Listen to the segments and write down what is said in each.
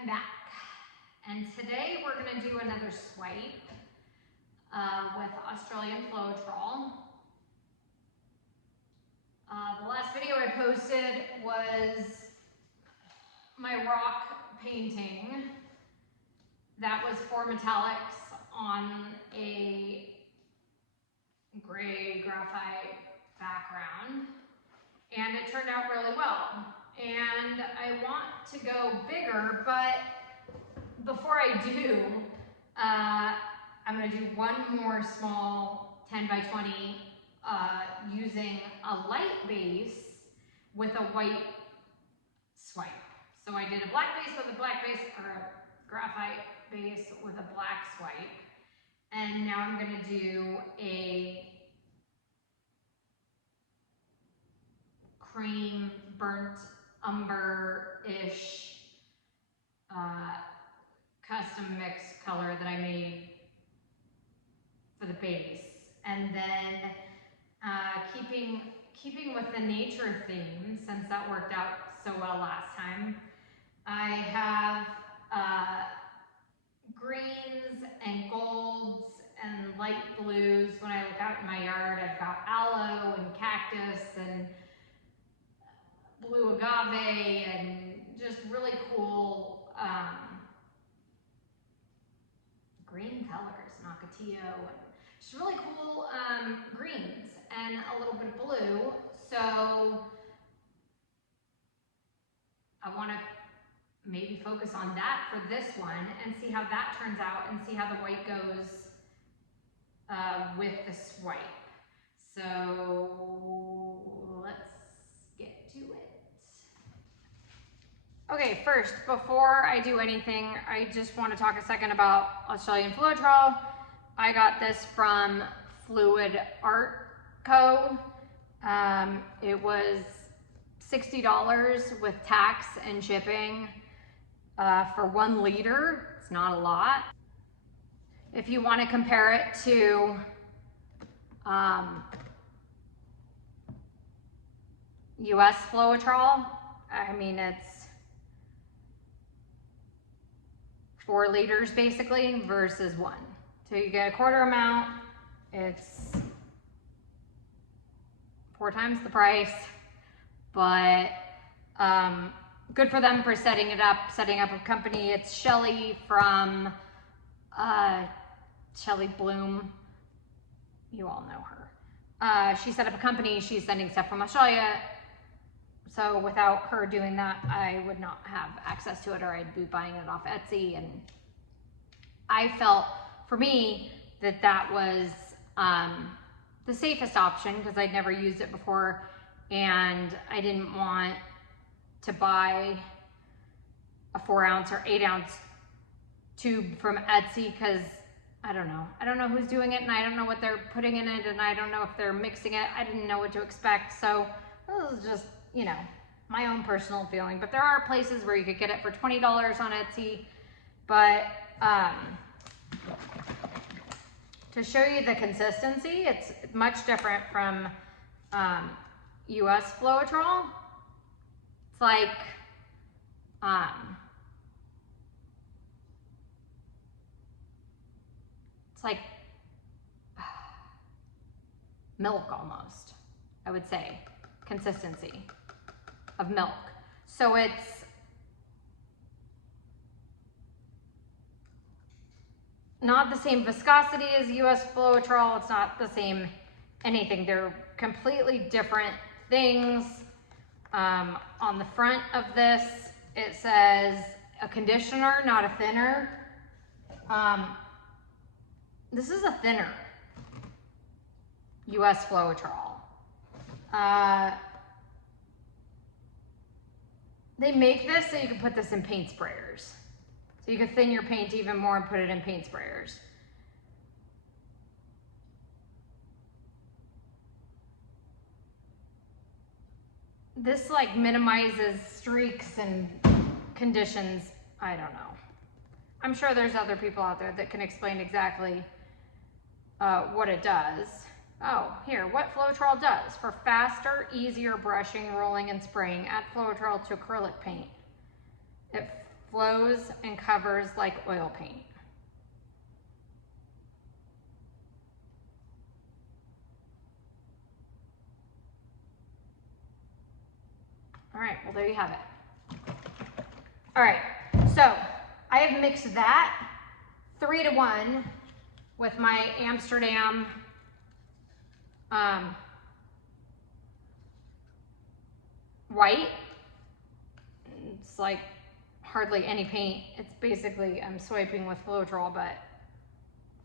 I'm back, and today we're going to do another swipe with Australian Floetrol. The last video I posted was my rock painting that was for metallics on a gray graphite background, and it turned out really well. And I want to go bigger, but before I do, I'm going to do one more small 10 by 20 using a light base with a white swipe. So I did a black base with a black base, or a graphite base with a black swipe. And now I'm going to do a cream burnt umber-ish custom mix color that I made for the base. And then keeping with the nature theme, since that worked out so well last time, I have greens and golds and light blues. When I look out in my yard, I've got aloe and cactus and blue agave and just really cool green colors, Nakatillo, and just really cool greens and a little bit of blue. So I want to maybe focus on that for this one and see how that turns out and see how the white goes with the swipe. So let's get to it. Okay, first, before I do anything, I just want to talk a second about Australian Floetrol. I got this from Fluid Art Co. It was $60 with tax and shipping for 1 liter. It's not a lot. If you want to compare it to US Floetrol, I mean, it's 4 liters basically versus 1. So you get a quarter amount. It's 4 times the price, but good for them for setting up a company. It's Shelly from Shelly Bloom. You all know her. She set up a company. She's sending stuff from Australia. So without her doing that, I would not have access to it, or I'd be buying it off Etsy. And I felt, for me, that that was the safest option because I'd never used it before, and I didn't want to buy a 4-ounce or 8-ounce tube from Etsy because I don't know who's doing it, and I don't know what they're putting in it, and I don't know if they're mixing it. I didn't know what to expect. So this is just, you know, my own personal feeling. But there are places where you could get it for $20 on Etsy. But to show you the consistency, it's much different from US Floetrol. It's like milk almost, I would say, consistency of milk. So it's not the same viscosity as US Floetrol. It's not the same anything. They're completely different things. On the front of this, it says a conditioner, not a thinner. This is a thinner, US Floetrol. They make this so you can put this in paint sprayers. So you can thin your paint even more and put it in paint sprayers. This like minimizes streaks and conditions. I don't know. I'm sure there's other people out there that can explain exactly what it does. Oh, here, what Floetrol does. For faster, easier brushing, rolling, and spraying, add Floetrol to acrylic paint. It flows and covers like oil paint. All right, well, there you have it. All right, so I have mixed that 3-to-1 with my Amsterdam white. It's like hardly any paint. It's basically, I'm swiping with Floetrol, but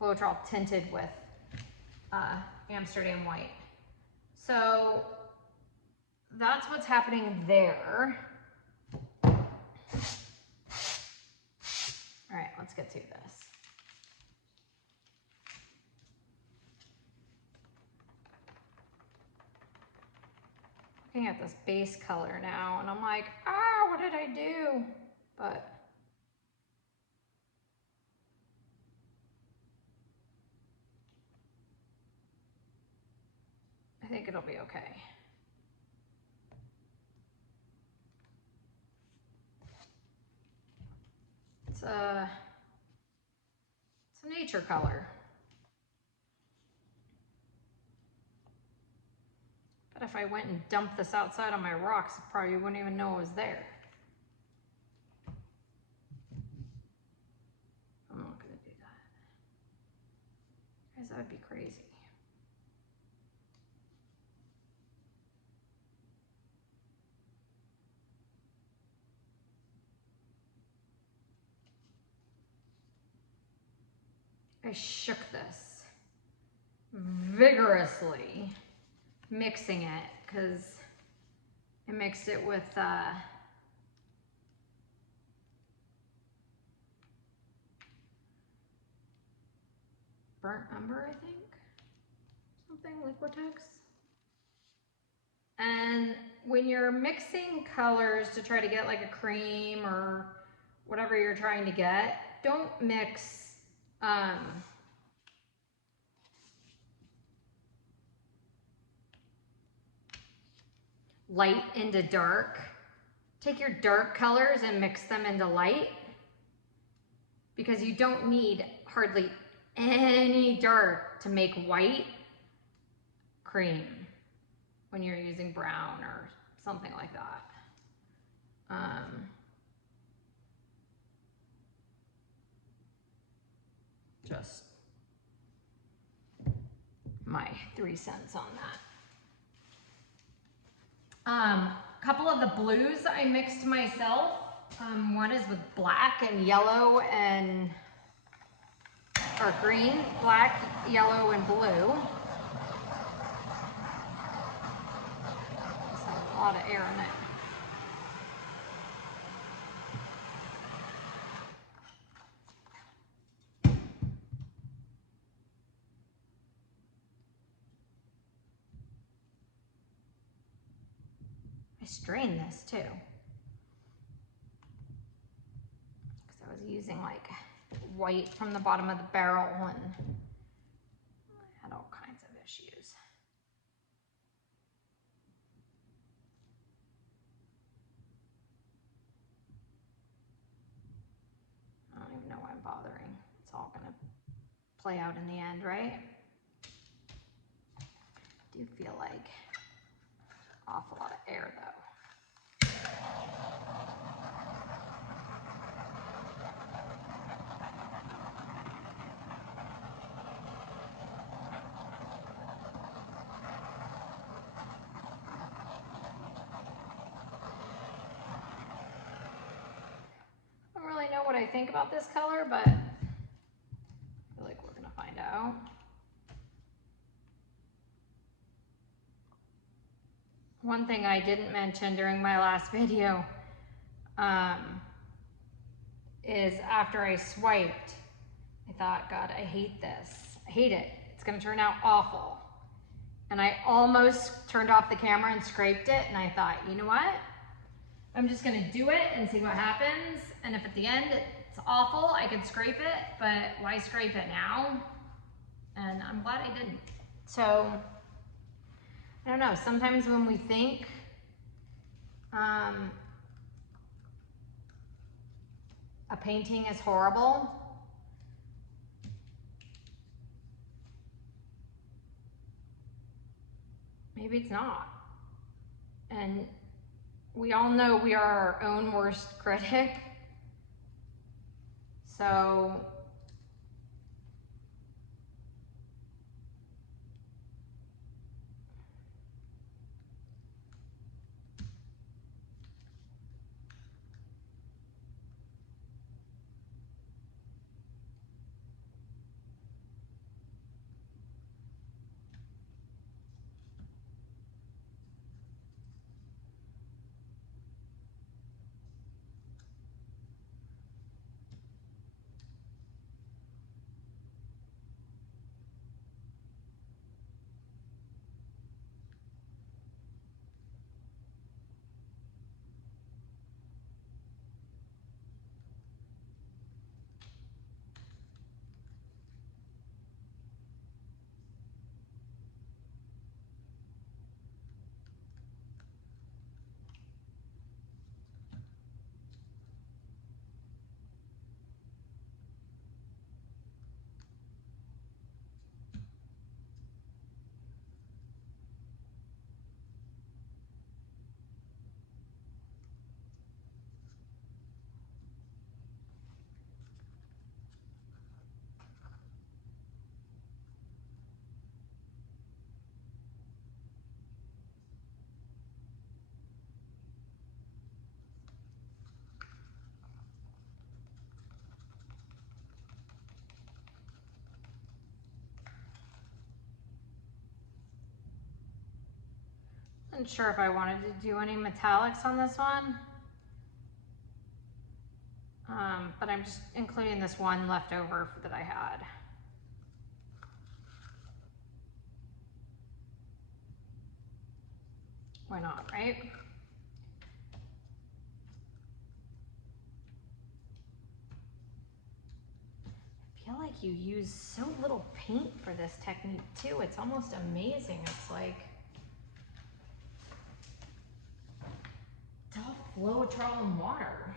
Floetrol tinted with Amsterdam white. So that's what's happening there. All right, let's get to this. Looking at this base color now, and I'm like, what did I do? But I think it'll be okay. It's a nature color. But if I went and dumped this outside on my rocks, I probably wouldn't even know it was there. I'm not gonna do that. Guys, that would be crazy. I shook this vigorously, mixing it, because I mixed it with burnt umber, I think, something, Liquitex. And when you're mixing colors to try to get like a cream or whatever you're trying to get, don't mix light into dark. Take your dark colors and mix them into light, because you don't need hardly any dark to make white cream when you're using brown or something like that. Just my 3 cents on that. Couple of the blues I mixed myself. One is with black and yellow and, or green, black, yellow, and blue. There's a lot of air in it. I strained this too, because I was using like white from the bottom of the barrel and I had all kinds of issues. I don't even know why I'm bothering. It's all gonna play out in the end, right? I do feel like awful lot of air though. I don't really know what I think about this color, but I feel like we're gonna find out. One thing I didn't mention during my last video is after I swiped, I thought, God, I hate this. I hate it. It's gonna turn out awful. And I almost turned off the camera and scraped it, and I thought, you know what? I'm just gonna do it and see what happens. And if at the end it's awful, I could scrape it, but why scrape it now? And I'm glad I didn't. So, I don't know, sometimes when we think a painting is horrible. Maybe it's not. And we all know we are our own worst critic. So I'm not sure if I wanted to do any metallics on this one. But I'm just including this one leftover that I had. Why not, right? I feel like you use so little paint for this technique too. It's almost amazing. It's like it's all Floetrol and water.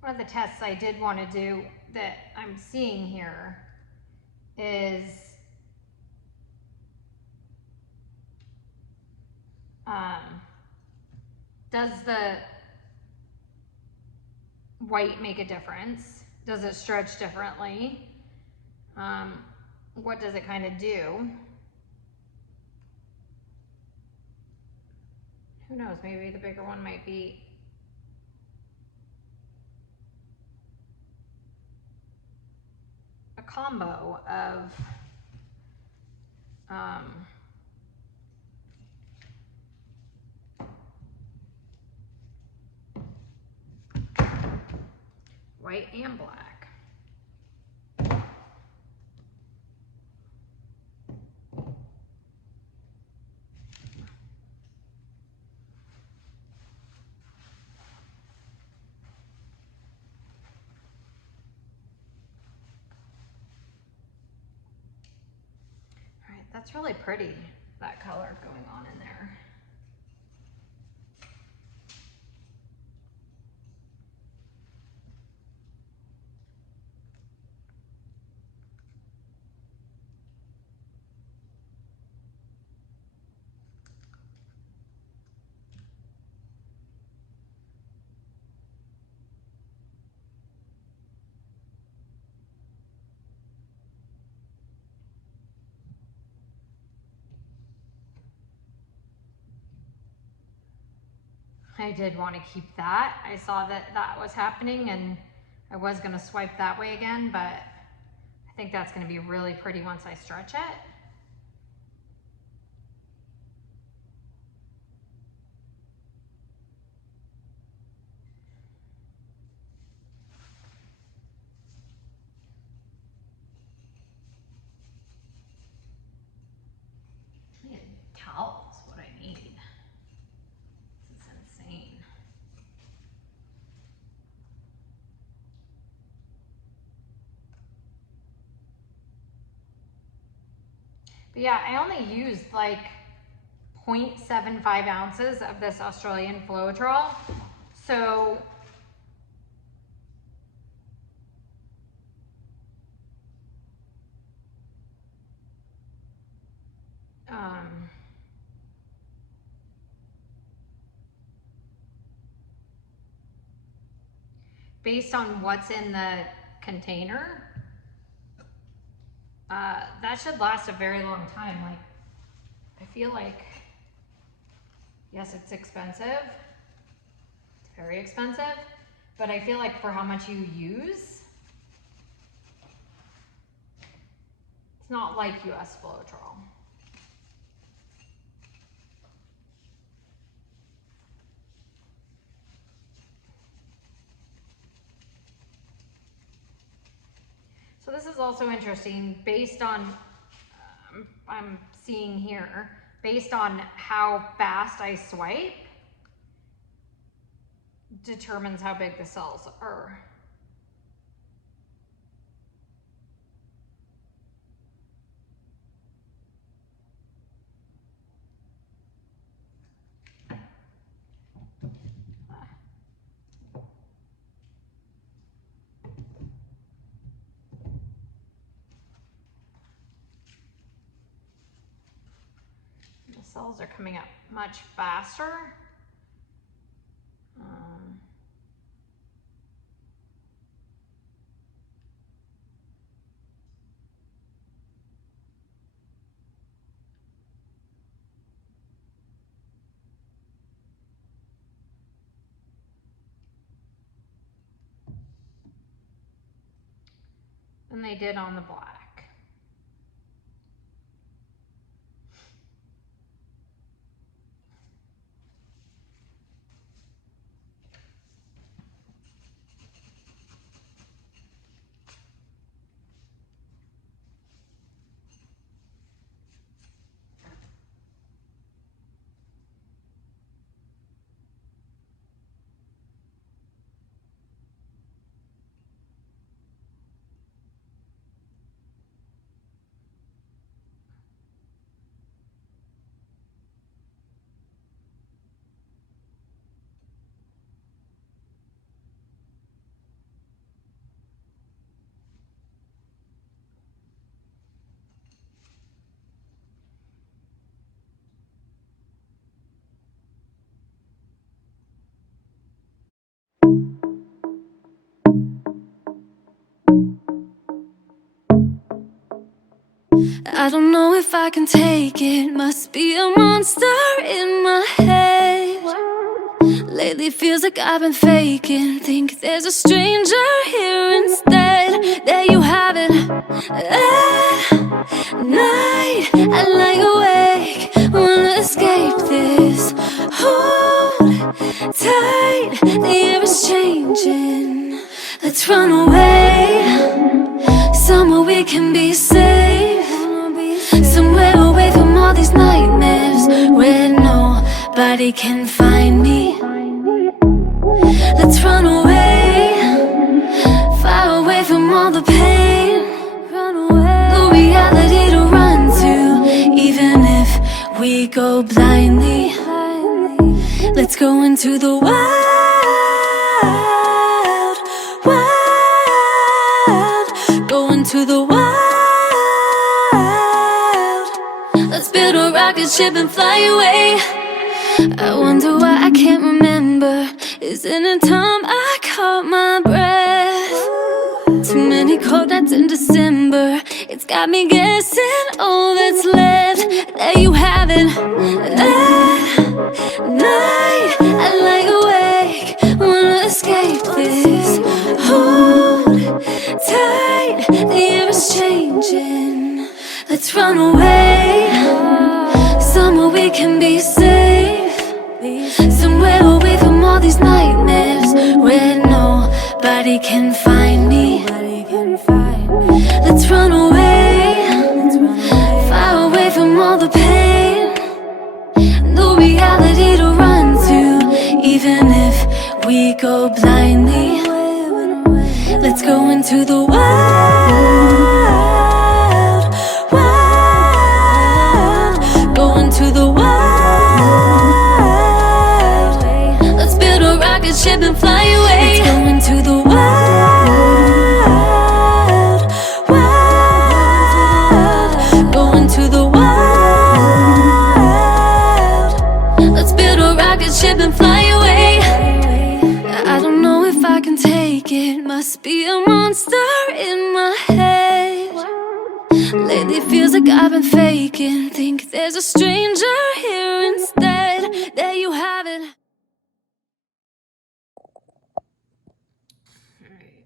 One of the tests I did want to do that I'm seeing here is does the white make a difference? Does it stretch differently? What does it kind of do? Who knows, maybe the bigger one might be a combo of white and black. All right, that's really pretty, that color going on in there. I did want to keep that. I saw that that was happening and I was going to swipe that way again, but I think that's going to be really pretty once I stretch it. Towels, what I need. This is insane. But yeah, I only used like 0.75 ounces of this Australian Floetrol. So based on what's in the container, that should last a very long time. Like, I feel like, yes, it's expensive. It's very expensive, but I feel like for how much you use, it's not like US Floetrol. So this is also interesting based on, I'm seeing here, based on how fast I swipe, determines how big the cells are. The cells are coming up much faster. Than they did on the black. I don't know if I can take it. Must be a monster in my head. Lately feels like I've been faking. Think there's a stranger here instead. There you have it. At night I lie awake, wanna escape this. Hold tight, the air is changing. Let's run away, somewhere we can be safe, somewhere away from all these nightmares, where nobody can find me. Let's run away, far away from all the pain, the reality to run to, even if we go blindly. Let's go into the wild, wild, go into the wild. Let's build a rocket ship and fly away. I wonder why I can't remember. Isn't it time I caught my breath? Too many cold nights in December. It's got me guessing all that's left. There you have it. At night I lie Let's run away, somewhere we can be safe, somewhere away from all these nightmares, where nobody can find me. Let's run away, far away from all the pain, no reality to run to, even if we go blindly. Let's go into the wild, wild, go into the wild. Let's build a rocket ship and fly away. Let's go into the wild, wild, go into the wild. Let's build a rocket ship and fly away. I don't know if I can take it, must be a monster in my head. Lately feels like I've been faking, think there's a stranger here instead. There you have it. Alright.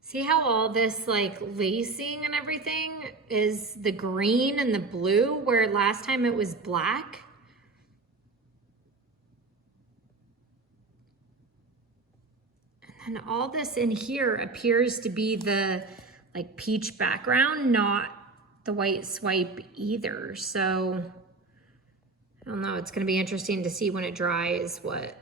See how all this like lacing and everything is the green and the blue, where last time it was black? And all this in here appears to be the like peach background, not the white swipe either. So I don't know, it's gonna be interesting to see when it dries what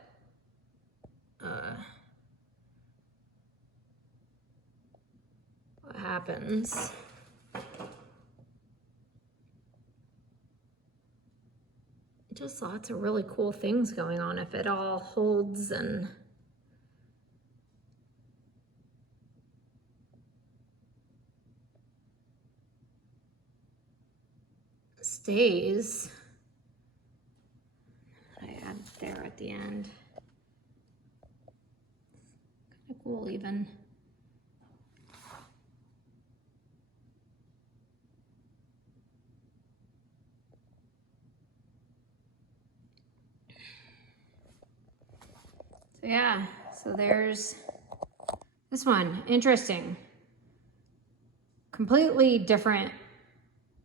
happens. Just lots of really cool things going on if it all holds and stays. I add there at the end. Kind of cool even. So yeah, so there's this one. Interesting. Completely different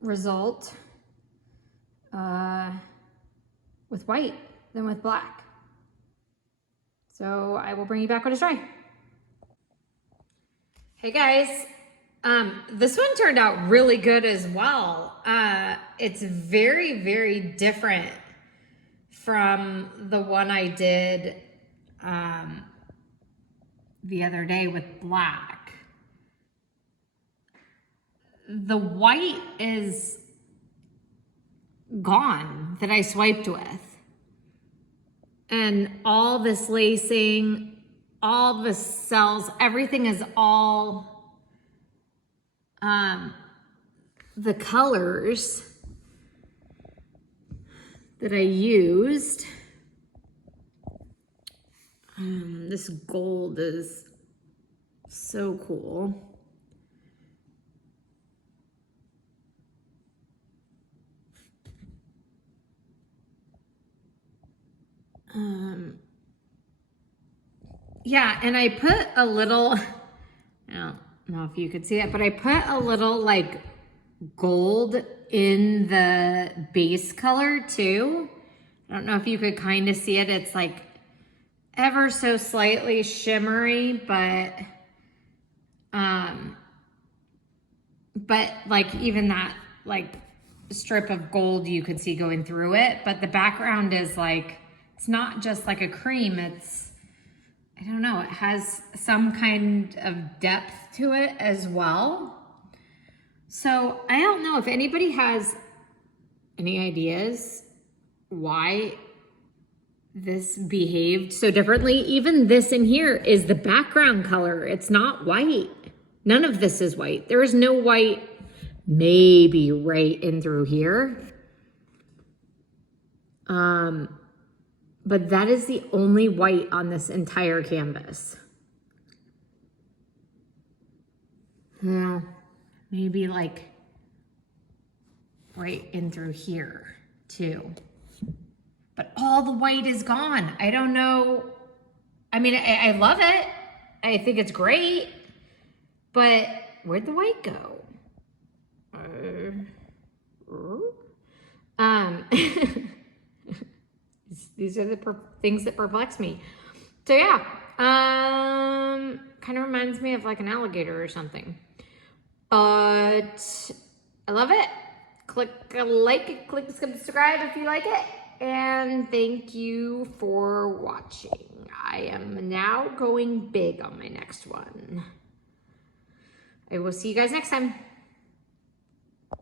result with white than with black. So I will bring you back when it's dry. Hey guys, this one turned out really good as well. It's very, very different from the one I did the other day with black. The white is gone that I swiped with. And all this lacing, all the cells, everything is all the colors that I used. This gold is so cool. Yeah, and I put a little, I don't know if you could see it, but I put a little like gold in the base color too. I don't know if you could kind of see it. It's like ever so slightly shimmery, but like even that like strip of gold you could see going through it, but the background is like, it's not just like a cream, it's, I don't know, it has some kind of depth to it as well. So I don't know if anybody has any ideas why this behaved so differently. Even this in here is the background color. It's not white. None of this is white. There is no white, maybe right in through here. But that is the only white on this entire canvas. Yeah, maybe like right in through here too. But all the white is gone. I don't know. I mean, I love it. I think it's great. But where'd the white go? These are the things that perplex me. So yeah, kind of reminds me of like an alligator or something. But I love it. Click a like, click subscribe if you like it. And thank you for watching. I am now going big on my next one. I will see you guys next time.